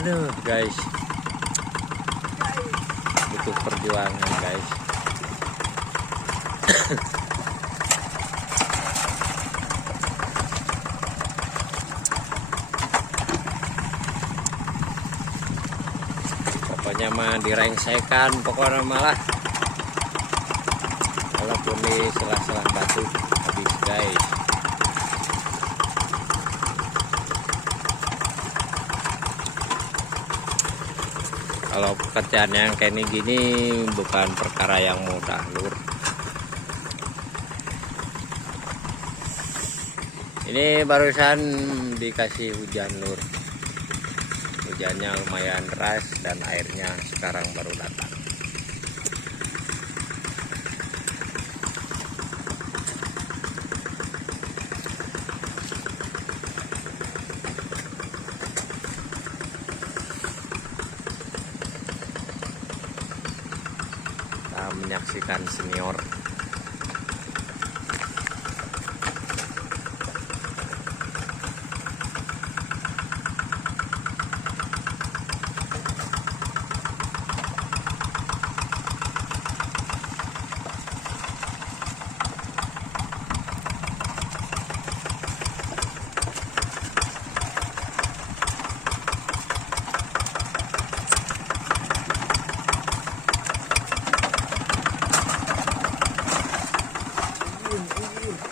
Aduh guys, butuh perjuangan guys. Pokoknya mah direngsekan, pokoknya malah walaupun di sela-sela batu habis guys. Kalau pekerjaan yang kayak gini bukan perkara yang mudah lur. Ini barusan dikasih hujan lur. Hujannya lumayan deras dan airnya sekarang baru datang. Kita menyaksikan senior.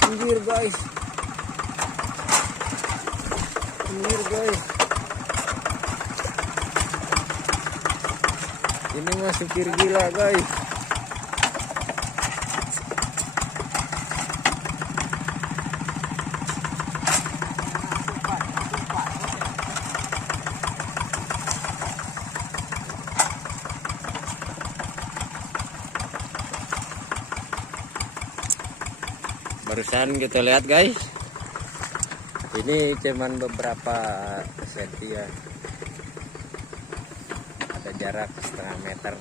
Pinggir guys, pinggir guys. Ini mah supir gila guys. Barusan kita lihat guys, ini cuman beberapa senti ya, ada jarak setengah meter.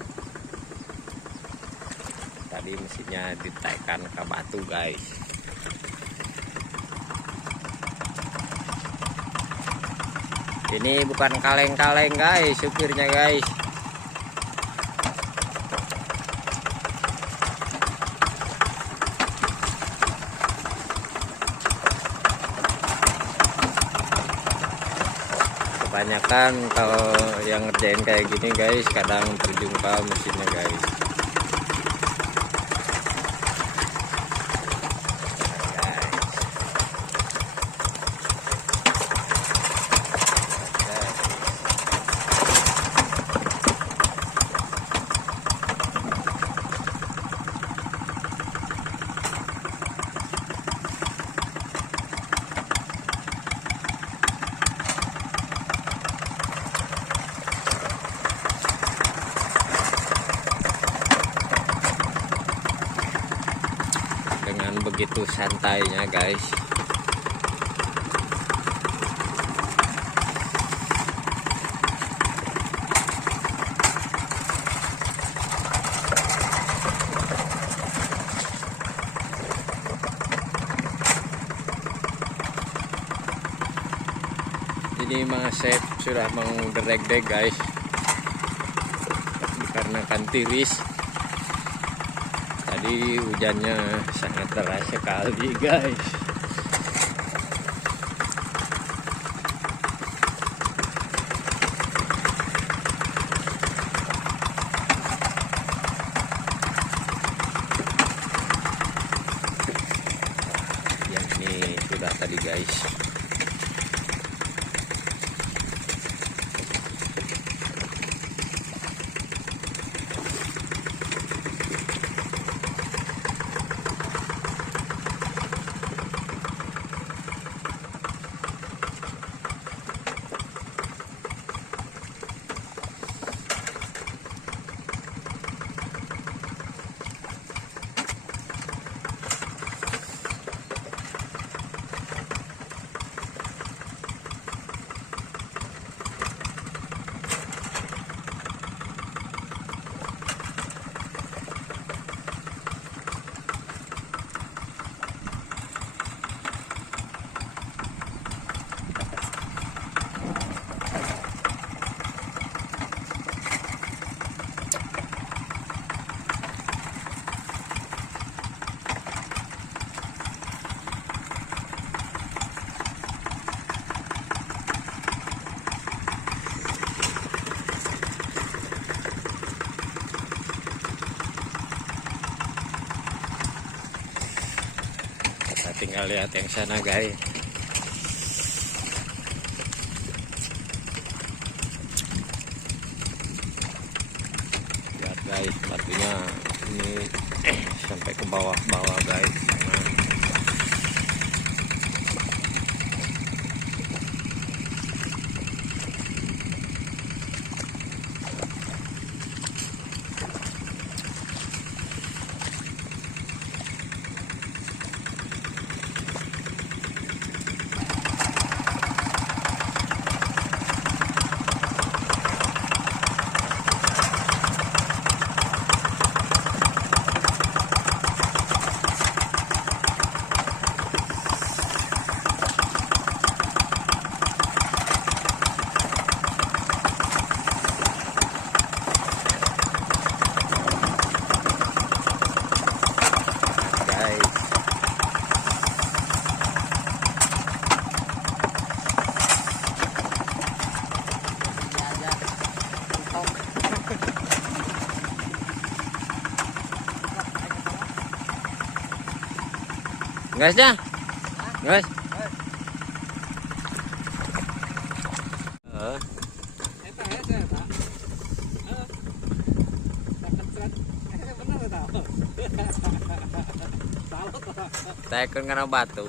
Tadi mesinnya ditaikkan ke batu guys. Ini bukan kaleng-kaleng guys supirnya guys. Kebanyakan kalau yang ngerjain kayak gini guys, kadang terjungkal mesinnya guys. Dengan begitu santainya guys. Ini Mang Asep sudah mengderek-derek guys, karena kan tiris. Tadi hujannya sangat deras sekali guys. Yang ini sudah tadi guys. tinggal lihat yang sana guys. Lihat guys, batunya ini sampai ke bawah-bawah guys. Gasnya, gas. Tekan kena batu.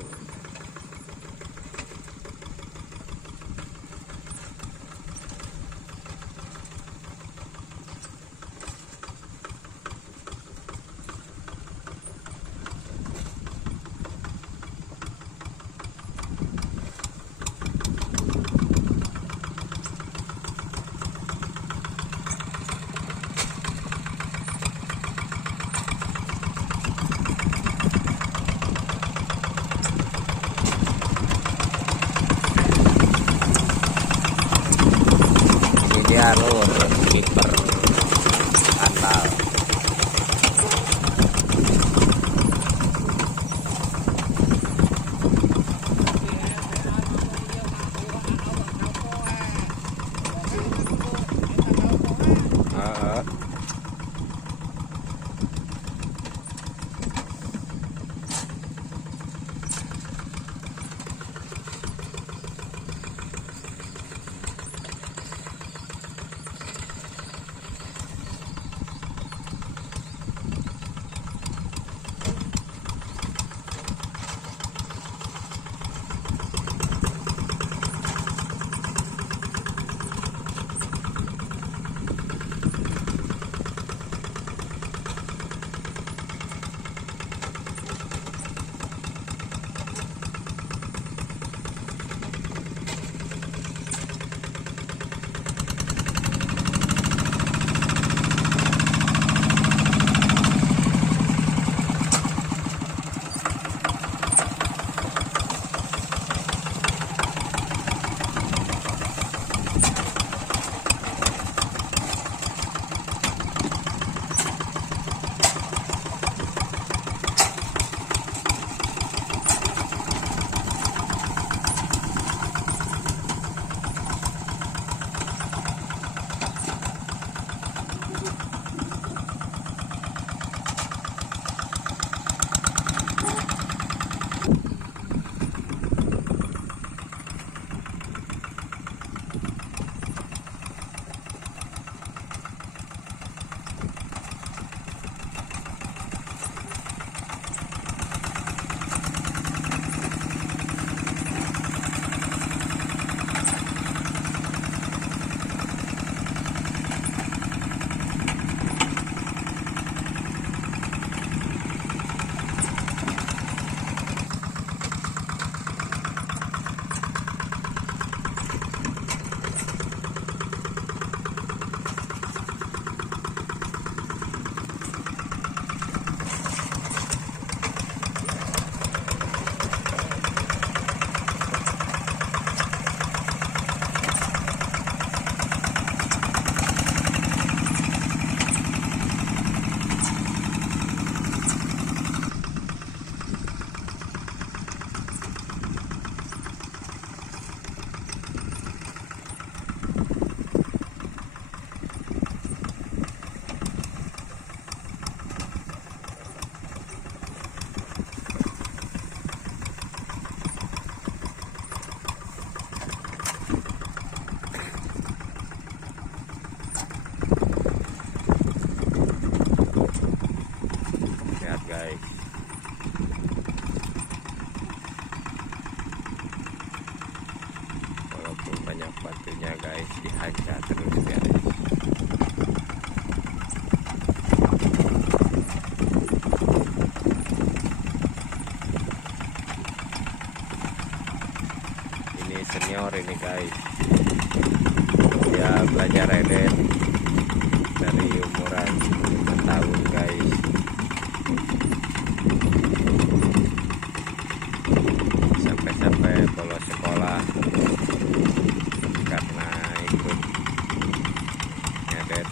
ini guys. Dia belajar edet dari umuran 5 tahun guys. Sampai bolos sekolah karena ikut ngedet.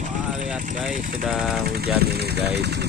Wah, lihat guys, sudah hujan ini guys.